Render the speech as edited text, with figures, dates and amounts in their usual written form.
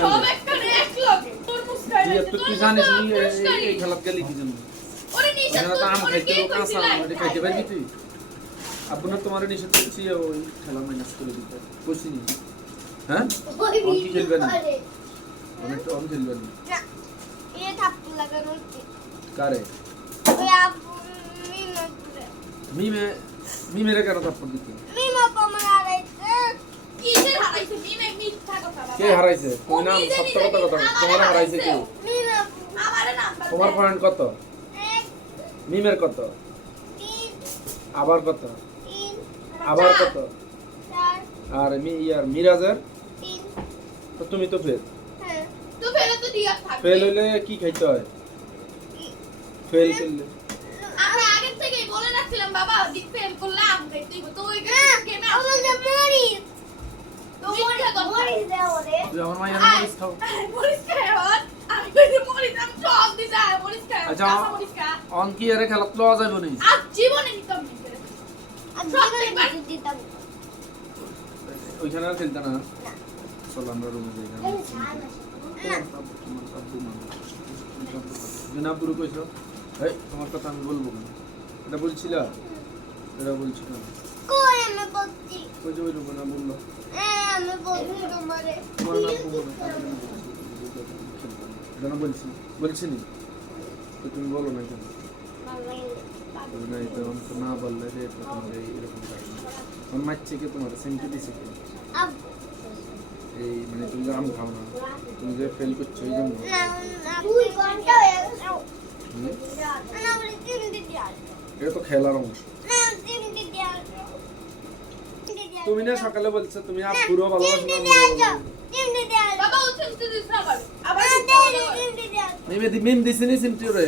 সব একখানে এক লগে তরমুজ খাই না তুই জানিস নি এই খেলাত গেলি কি জন্য ওরে নিশা ওখানে তো আম তোর খাইতে কি লোক আসা কইছিলা আমাদের খাইতে পারবি তুই আব্বু না তোমার নিষেধ করছি ওই খেলা মাইনাস করে দিতে কইছি নি হ্যাঁ অন কি খেলবে না অনেক তো অন খেলবে না না এ থাপ্পড় লাগানো উচিত কারে ওই আপু মিমেরে কেন থাপ্পড় দিতে মিমা পামা আড়াইছে কিসের হারাইছে মিমে মিথ্যা কথা বাবা কে হারাইছে তুই না সত্য কথা কথা তোমার হারাইছে কে মিমা আমারে নাম তোমার পয়েন্ট কত এক মিমের কত তিন আবার কত তিন আবার কত চার আর মিরাজের তিন তো তুমি তো ফেল হ্যাঁ তো ফেলে তো দিয়া থাকবে ফেল হইলে কি খাইতে হয় ফেল করলে আমরা আগে থেকেই বলে রাখছিলাম বাবা দিক ফেল করলে আম খাইতে হইব তো ওই গেমে আমাদের মরিস তো মিথ্যা কথা মরিস দাও রে তুই আমার মায়ের মরিস খাও মরিস খাই আর আমি কইছি মরিস আমি সব দি যায় মরিস খাই আচ্ছা, কাঁচা মরিস খা অন কি এর খেলাত লওয়া যাইব নি আর জীবনে নিতাম না আমি প্রত্যেকবার জীবনে দিতাম ওইখানে আর খেলতে না চলো আমরা রুমে যাই এই ছাড় না পুরো কইছো এই তোমার কথা আমি বলবো না এটা বলছিলা এটা বলছি না কই আমি বলছি ওই যে ওই রুমে না বললো আমি বলছি তোমারে তোমার নাম বলবো না এটা না বলছি নি তো তুমি বলো না কেন বলো না এটা আমি তো না বললে যে এটা তোমার এরকম কারণ আমার মাচ্ছে কে তোমার সেন্টি দিছে কে আব এই মানে তুমি যে আম খাও না তুমি যে ফেল করছো এই জন্য না দুই ঘন্টা হয়ে গেছে হুম? না বলে তিন দিদি আর এটা তো খেলার অংশ না তিন দিদি আর তুমি না সকালে বলছো তুমি পুরো ভালোবাসো না তিন দিদি আর বাবা উঠে দিস না আবার আবার তিন দিদি আর মিম দিছিনি সিমটি রে